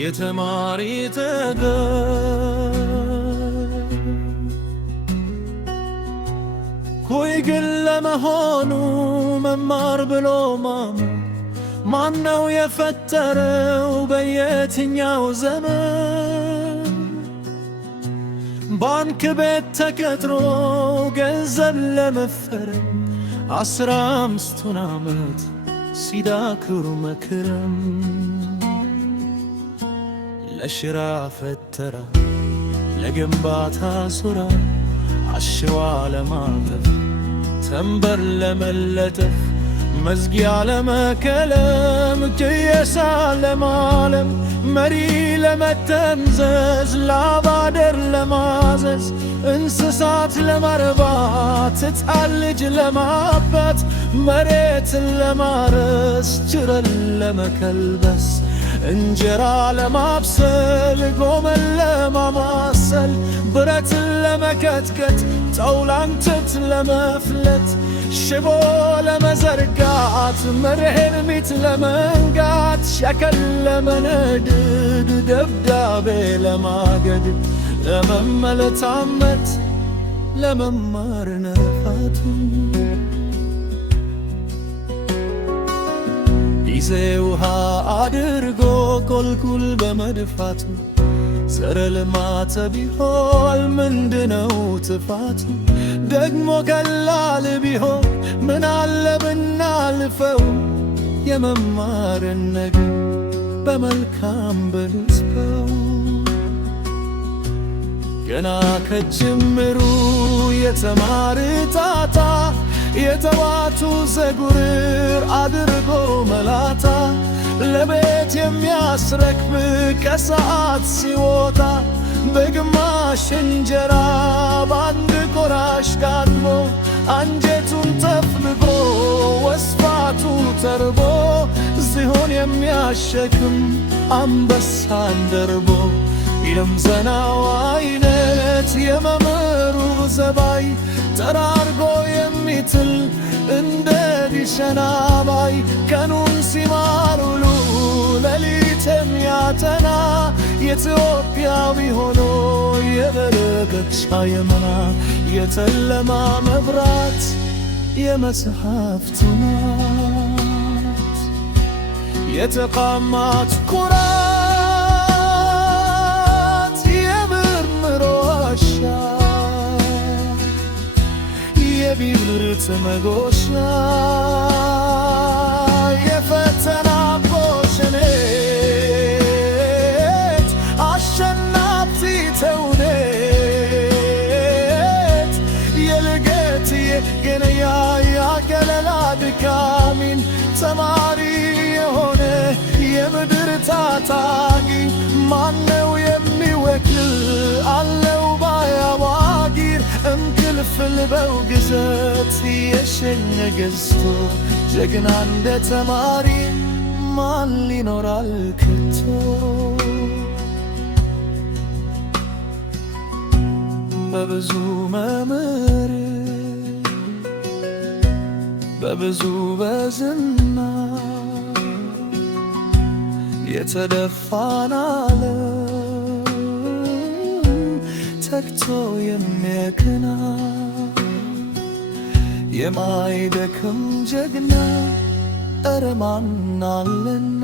የተማሪ ተገን ሆይ ግን ለመሆኑ መማር ብሎ ማነው የፈጠረው በየትኛው ዘመን? ባንክ ቤት ተቀጥሮ ገንዘብ ለመፈረም 15ቱን ዓመት ሲዳክሩ መክረም ለሽራ ፈተራ ለግንባታ ሱራ አሸዋ ለማጠፍ ተንበር ለመለጠፍ መዝጊያ ለመከለም ቅየሳ ለማለም መሪ ለመጠምዘዝ ላባደር ለማዘዝ እንስሳት ለማርባት ሕፃን ልጅ ለማባት መሬትን ለማረስ ጭረን ለመከልበስ እንጀራ ለማብሰል ጎመን ለማማሰል ብረትን ለመከትከት ጣውላንትት ለመፍለት ሽቦ ለመዘርጋት መርሄን ለመንጋት ሸከል ለመነድድ ደብዳቤ ለማገድ ለመመለታመት ለመማር ነፋቱ ጊዜ ውሃ አድርጎ ቁልቁል በመድፋቱ ዘረ ልማት ቢሆን ምንድነው ትፋቱ? ደግሞ ቀላል ቢሆን ምን አለ ብናልፈው የመማርን ነገር በመልካም ብንጽፈው። ገና ከጅምሩ የተማር ጣጣ የተዋቱ ዘጉርር አድርጎ መላታ ለቤት የሚያስረክብ ከሰዓት ሲወጣ በግማሽ እንጀራ በአንድ ቆራሽ ጋድሞ አንጀቱን ተፍልጎ ወስፋቱ ተርቦ ዝሆን የሚያሸክም አንበሳን ደርቦ የምዘናው አይነት የመምህሩ ዘባይ ጠራርጎ የሚትል እንደ ዲሸና ባይ ቀኑን ሲማር ውሎ ሌሊት የሚያጠና የኢትዮጵያዊ ሆኖ የበረከት ሻየመና የጨለማ መብራት የመጽሐፍቱ ናት የተቋማት ኩራት የምርምር ዋሻ የቢብርት መጎሻ የፈተና ቦሽኔት አሸናፊ ተውኔት የልገት የገነያ ያገለላ ድካሚን ተማሪ የሆነ የምድር ታጣቂ ማነው የሚወክል አለው ባያዋጊር እንክልፍልበው ግዘት የሸኘ ገዝቶ ጀግና እንደ ተማሪ ማን ሊኖራል ከቶ? በብዙ መምህር በብዙ በዝና የተደፋን ዓለም ተግቶ የሚያክና የማይደክም ጀግና እረ ማን አለና